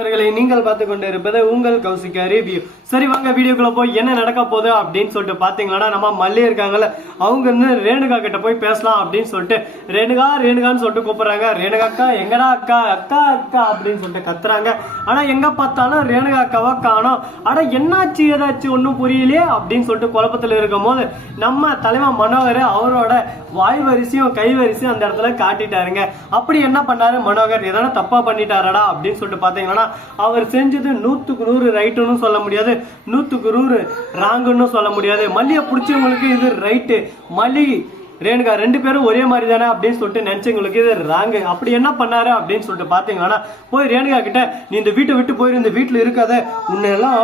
இவர்களை நீங்கள் பார்த்து கொண்டு இருப்பது உங்கள் கௌசிகா ரிவ்யூ சரி வாங்க வீடியோக்குள்ள போய் என்ன நடக்க போகுது அப்படின்னு சொல்லிட்டு பாத்தீங்களா நம்ம மல்லி இருக்காங்கல்ல அவங்க வந்து ரேணுகா கிட்ட போய் பேசலாம் அப்படின்னு சொல்லிட்டு ரேணுகா ரேணுகான்னு சொல்லிட்டு கூப்பிடுறாங்க. ரேணுகா அக்கா எங்கடா அக்கா? அக்கா அக்கா அப்படின்னு சொல்லிட்டு கத்துறாங்க. ஆனா எங்க பார்த்தாலும் ரேணுகா அக்காவை காணும். ஆனா என்னாச்சு ஏதாச்சும் ஒன்றும் புரியலையே அப்படின்னு சொல்லிட்டு குழப்பத்தில் இருக்கும் போது நம்ம தலைவன் மனோகர் அவரோட வாய் வரிசையும் கை வரிசையும் அந்த இடத்துல காட்டிட்டாருங்க. அப்படி என்ன பண்ணாரு மனோகர்? எதனா தப்பா பண்ணிட்டாரடா அப்படின்னு சொல்லிட்டு பாத்தீங்கன்னா அவர் செஞ்சது நூத்துக்கு நூறு ரைட்டுன்னு சொல்ல முடியாது. நூத்துக்கு நூறு ராங்குன்னு சொல்ல முடியாது. மல்லியை பிடிச்சவங்களுக்கு இது ரைட்டு. மல்லிகை ரேணுகா ரெண்டு பேரும் ஒரே மாதிரி தானே அப்படின்னு சொல்லிட்டு நினைச்சவங்களுக்கு இது ராங்கு அப்படி என்ன பண்ணாரு அப்படின்னு சொல்லிட்டு பாத்தீங்கன்னா போய் ரேணுகா கிட்ட நீ இந்த வீட்டை விட்டு போயிரு இந்த வீட்டுல இருக்காத. உன்னை எல்லாம்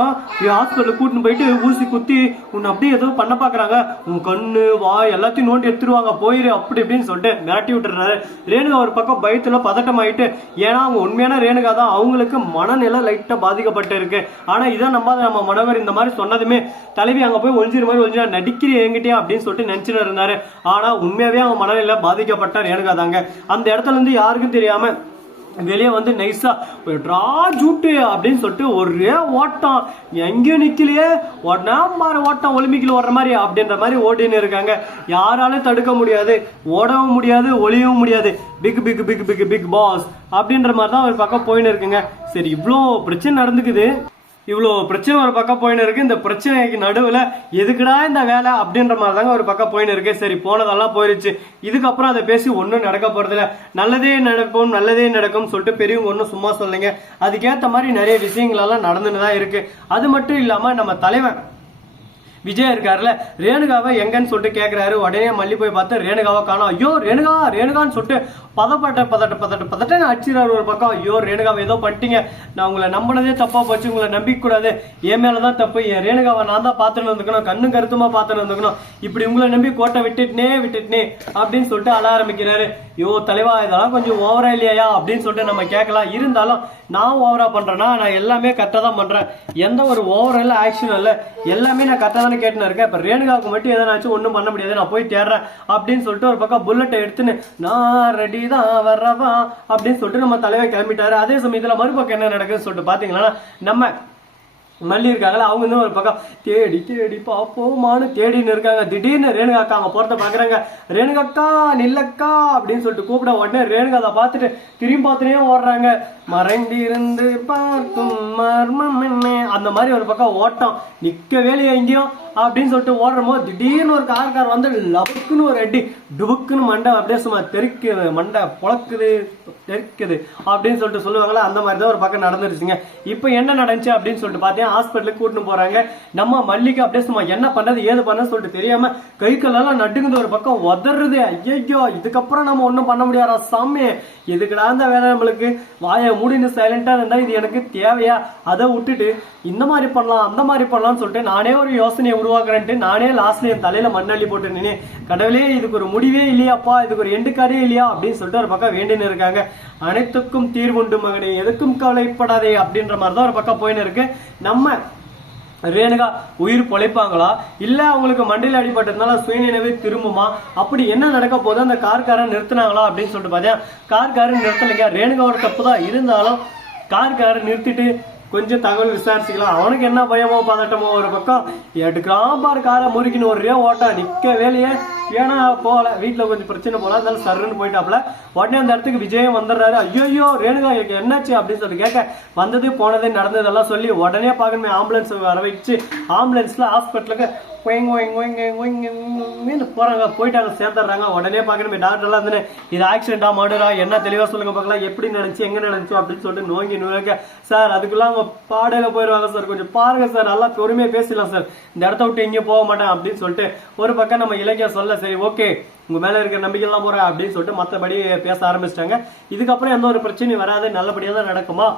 ஹாஸ்பிட்டல் கூட்டின்னு போயிட்டு ஊசி குத்தி உன்னை அப்படியே ஏதோ பண்ண பாக்குறாங்க. உன் கண்ணு வாய் எல்லாத்தையும் நோண்டி எடுத்துருவாங்க. போயிரு அப்படி இப்படின்னு சொல்லிட்டு மிரட்டி விட்டுறாரு. ரேணுகா ஒரு பக்கம் பயத்துல பதட்டம் ஆயிட்டு ஏன்னா அவங்க உண்மையான ரேணுகா தான். அவங்களுக்கு மனநிலை லைட்டா பாதிக்கப்பட்டு இருக்கு. ஆனா இதை நம்ம நம்ம மனவர் இந்த மாதிரி சொன்னதுமே தலைவி அங்க போய் ஒழிஞ்சிரு மாதிரி ஒழிஞ்சா நடிக்கிறேன் என்கிட்டே அப்படின்னு சொல்லிட்டு நினைச்சுட்டு இருந்தாரு. ஆனால் உண்மையாகவே அவன் மனநிலை பாதிக்கப்பட்ட எனக்கு தாங்க அந்த இடத்துல இருந்து யாருக்கும் தெரியாமல் வெளியே வந்து நைஸா ட்ரா ஜூட்டு அப்படின்னு சொல்லிட்டு ஒரே ஓட்டம். எங்கேயும் நிக்கலையே. உடனே மாற ஓட்டம் ஒலிம்பிக்கில் ஓடுற மாதிரி அப்படின்ற மாதிரி ஓடின்னு இருக்காங்க. யாராலும் தடுக்க முடியாது. ஓடவும் முடியாது ஒளியவும் முடியாது. Big big big big big boss அப்படின்ற மாதிரி தான் ஒரு பக்கம் போயின்னு இருக்குங்க. சரி இவ்வளோ பிரச்சனை நடந்துக்குது. இவ்வளோ பிரச்சனை ஒரு பக்கம் போயின்னு இருக்கு. இந்த பிரச்சனைக்கு நடுவில் எதுக்குடா இந்த வேலை அப்படின்ற மாதிரி தாங்க ஒரு பக்கம் போயின்னு இருக்கு. சரி போனதெல்லாம் போயிருச்சு. இதுக்கப்புறம் அதை பேசி ஒன்றும் நடக்க போகிறதில்ல நல்லதே நடக்கும் நல்லதே நடக்கும் சொல்லிட்டு பெரியவங்க ஒன்றும் சும்மா சொல்லுங்க அதுக்கேற்ற மாதிரி நிறைய விஷயங்கள் எல்லாம் நடந்துன்னு தான் இருக்கு. அது மட்டும் இல்லாமல் நம்ம தலைவன் விஜய் இருக்காருல்ல ரேணுகாவை எங்கன்னு சொல்லிட்டு கேட்குறாரு உடனே மல்லி போய் பார்த்து ரேணுகாவை காணோம். ஐயோ ரேணுகா ரேணுகான்னு சொல்லிட்டு பதப்பட்ட பதட்ட பதட்ட பதட்டன்னு அடிச்சிடாரு ஒரு பக்கம். ஐயோ ரேணுகாவை ஏதோ பண்ணிட்டீங்க. நான் உங்களை நம்பினதே தப்பா போச்சு. உங்களை நம்பிக்கூடாது. என் மேலே தான் தப்பு. என் ரேணுகாவை நான் தான் பார்த்துட்டு வந்துக்கணும் கண்ணும் கருத்துமா பார்த்துட்டு வந்துக்கணும் இப்படி உங்களை நம்பி கோட்டை விட்டுட்டுனே விட்டுட்டுனே அப்படின்னு சொல்லிட்டு அழ ஆரம்பிக்கிறாரு. ஐயோ தலைவா இதெல்லாம் கொஞ்சம் ஓவரா இல்லையா அப்படின்னு சொல்லிட்டு நம்ம கேட்கலாம். இருந்தாலும் நான் ஓவரா பண்றேன்னா நான் எல்லாமே கரெக்டாக தான் பண்றேன். எந்த ஒரு ஓவரா இல்லை ஆக்ஷன் இல்லை எல்லாமே நான் கரெக்டாக தானே கேட்டுன்னு இருக்கேன். இப்போ ரேணுகாவுக்கு மட்டும் எதனாச்சும் ஒன்றும் பண்ண முடியாது நான் போய் தேடுறேன் அப்படின்னு சொல்லிட்டு ஒரு பக்கம் புல்லட்டை எடுத்துன்னு நான் ரெடி தான் வர்றவா? அப்படின்னு சொல்லிட்டு நம்ம தலைவர் கிளம்பிட்டாரு. அதே சமயத்தில் மறுபக்கம் என்ன நடக்குதுன்னு சொல்லிட்டு பார்த்தீங்கன்னா நம்ம மல்லி இருக்காங்களா அவங்க வந்து ஒரு பக்கம் தேடி தேடி பாப்போமான்னு தேடின்னு இருக்காங்க. திடீர்னு ரேணுகா அக்கா அவங்க போறத பாக்குறாங்க ரேணுகாக்கா நில்லக்கா அப்படின்னு சொல்லிட்டு கூப்பிட உடனே ரேணுகா அதை பார்த்துட்டு திரும்பி பார்த்துட்டே ஓடுறாங்க. மறைந்திருந்து பார்க்கும் மர்மம் என்ன? அந்த மாதிரி ஒரு பக்கம் ஓட்டம். நிக்க வேலையா எங்கேயும் அப்படின்னு சொல்லிட்டு ஓடுற போது திடீர்னு ஒரு கார்கார் வந்து லபுக்குன்னு ஒரு அடி டுபுக்குன்னு மண்டை அப்படியே சும்மா தெறிக்குது மண்டை பொழக்குது தெறிக்குது அப்படின்னு சொல்லிட்டு சொல்லுவாங்களா அந்த மாதிரி தான் ஒரு பக்கம் நடந்துருச்சுங்க. இப்போ என்ன நடந்துச்சு அப்படின்னு சொல்லிட்டு பார்த்தீங்கன்னா ஹாஸ்பிட்டலுக்கு கூட்டின்னு போறாங்க. நம்ம மல்லிகை அப்படியே சும்மா என்ன பண்ணுறது ஏது பண்ண சொல்லிட்டு தெரியாம கை காலெல்லாம் நடுங்குது ஒரு பக்கம் உதறது. ஐயோ இதுக்கப்புறம் நம்ம ஒன்றும் பண்ண முடியாதா சாமி? எதுக்குடா இந்த வேலை நம்மளுக்கு? வாயை மூடின்னு சைலண்டா இருந்தா இது எனக்கு தேவையா? அதை விட்டுட்டு இந்த மாதிரி பண்ணலாம் அந்த மாதிரி பண்ணலாம்னு சொல்லிட்டு நானே ஒரு யோசனையை உருவாக்குறேன்ட்டு நானே லாஸ்ட்ல என் தலையில மண்ணள்ளி போட்டு நின்று கடவுளே இதுக்கு ஒரு முடிவே இல்லையாப்பா இதுக்கு ஒரு எண்டு கார்டே இல்லையா? அப்படின்னு சொல்லிட்டு ஒரு பக்கம் வேண்டின்னு இருக்காங்க. அனைத்துக்கும் தீர்வுண்டு மகனே எதுக்கும் கவலைப்படாதே அப்படின்ற மாதிரி தான் ஒரு பக்கம் போயின்னு இருக்கு. நம்ம ரேணுகா உயிர் பொழைப்பாங்களா? இல்ல அவங்களுக்கு மண்டையில் அடிபட்டதுனால சுயநினைவே திரும்புமா? அப்படி என்ன நடக்க போது அந்த கார்காரன் நிறுத்தினாங்களா அப்படின்னு சொல்லிட்டு பார்த்தேன் கார்காரன் நிறுத்தலைங்க. ரேணுகாவோட தப்பு தான். இருந்தாலும் கார்காரன் நிறுத்திட்டு கொஞ்சம் தகவல் விசாரிச்சுக்கலாம். அவனுக்கு என்ன பயமோ பதட்டமோ ஒரு பக்கம். எடுக்கிறான் பாரு காரை முறுக்கின்னு ஒரே ஓட்டா நிக்க வேலையே ஏன்னா போகல. வீட்டில் கொஞ்சம் பிரச்சனை போல. அதனால சர்ன்னு போயிட்டாப்ல உடனே அந்த இடத்துக்கு விஜயம் வந்துடுறாரு. ஐயோ ரேணுகா எனக்கு என்னாச்சு அப்படின்னு சொல்லி கேட்க வந்தது போனது நடந்ததெல்லாம் சொல்லி உடனே பார்க்கணுமே ஆம்புலன்ஸ் வர வச்சு ஆம்புலன்ஸில் ஹாஸ்பிட்டலுக்கு ஒயங்க ஒயங்க ஒயங்க ஒயங்க போறாங்க. போயிட்டாங்க சேர்ந்துடுறாங்க. உடனே பார்க்கணுமே டாக்டர் எல்லாம் வந்து இது ஆக்சிடென்டா மர்டரா என்ன தெளிவா சொல்லுங்க பார்க்கலாம். எப்படி நடந்துச்சு எங்க நடந்துச்சு அப்படின்னு சொல்லிட்டு நோங்கி நோங்க சார் அதுக்குள்ள அவங்க பாடையில போயிடுவாங்க சார். கொஞ்சம் பாருங்க சார். நல்லா பொறுமையா பேசிடலாம் சார். இந்த இடத்த விட்டு எங்கேயும் போக மாட்டேன் அப்படின்னு சொல்லிட்டு ஒரு பக்கம் நம்ம இலக்கியம் சொல்ல சரி ஓகே உங்க மேல இருக்கிற நம்பிக்கைலாம் போற அப்படின்னு சொல்லிட்டு மற்றபடி பேச ஆரம்பிச்சிட்டாங்க. இதுக்கப்புறம் எந்த ஒரு பிரச்சனையும் வராது நல்லபடியா தான் நடக்குமா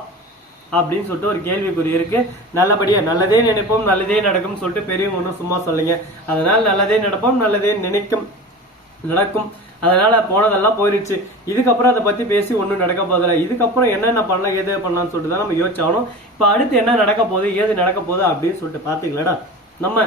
அப்படின்னு சொல்லிட்டு ஒரு கேள்விக்குறி இருக்கு. நல்லபடியா நல்லதே நினைப்போம் நல்லதே நடக்கும் சொல்லிட்டு பெரியவங்க ஒன்றும் சும்மா சொல்லுங்க அதனால நல்லதே நடப்போம் நல்லதே நினைக்கும் நடக்கும். அதனால போனதெல்லாம் போயிருச்சு. இதுக்கப்புறம் அதை பத்தி பேசி ஒன்றும் நடக்க போதில்ல இதுக்கப்புறம் என்னென்ன பண்ணலாம் ஏது பண்ணலாம்னு சொல்லிட்டு தான் நம்ம யோசிச்சாலும் இப்போ அடுத்து என்ன நடக்க போகுது ஏது நடக்க போகுது அப்படின்னு சொல்லிட்டு பாத்துக்கலடா நம்ம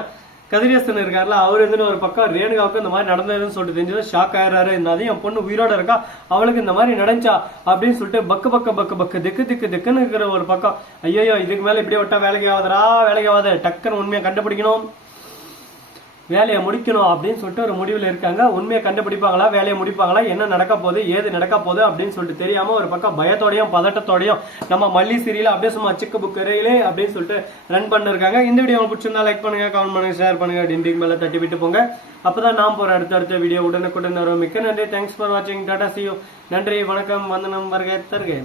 கதிரேசன் இருக்கார்ல அவர் வந்து ஒரு பக்கம் ரேணுகாவுக்கு இந்த மாதிரி நடந்ததுன்னு சொல்லிட்டு தெரிஞ்சது ஷாக் ஆயிடுறாரு. இருந்தாலும் என் பொண்ணு உயிரோட இருக்கா? அவளுக்கு இந்த மாதிரி நடந்துச்சா? அப்படின்னு சொல்லிட்டு பக்கு பக்க பக்கு பக்கு திக்கு திக்கு திக்குன்னு இருக்கிற ஒரு பக்கம். ஐயோ இதுக்கு மேல இப்படியே விட்டா வேலைக்கு ஆகாதரா வேலைக்கு ஆகாத. டக்குன்னு உண்மையை கண்டுபிடிக்கணும். வேலையை முடிக்கணும் அப்படின்னு சொல்லிட்டு ஒரு முடிவில் இருக்காங்க. உண்மையை கண்டுபிடிப்பாங்களா? வேலையை முடிப்பாங்களா? என்ன நடக்க போகுது? ஏது நடக்க போகுது? அப்படின்னு சொல்லிட்டு தெரியாம ஒரு பக்கம் பயத்தோடையும் பதட்டத்தோடையும் நம்ம மல்லி சீரியல் அப்படியே சும்மா சிக்கு புக் ரயிலே அப்படின்னு சொல்லிட்டு ரன் பண்ணிருக்காங்க. இந்த வீடியோ உங்களுக்கு பிடிச்சிருந்தா லைக் பண்ணுங்க கமெண்ட் பண்ணுங்க ஷேர் பண்ணுங்க. டிண்டிங் மேல தட்டி விட்டு போங்க. அப்பதான் நாம் போற அடுத்தடுத்த வீடியோ உடனுக்குடன் வரும். மிக்க நன்றி. தேங்க்ஸ் ஃபார் வாட்சிங் டாடா சியூ நன்றி வணக்கம். வந்தனம் வருகை தருக.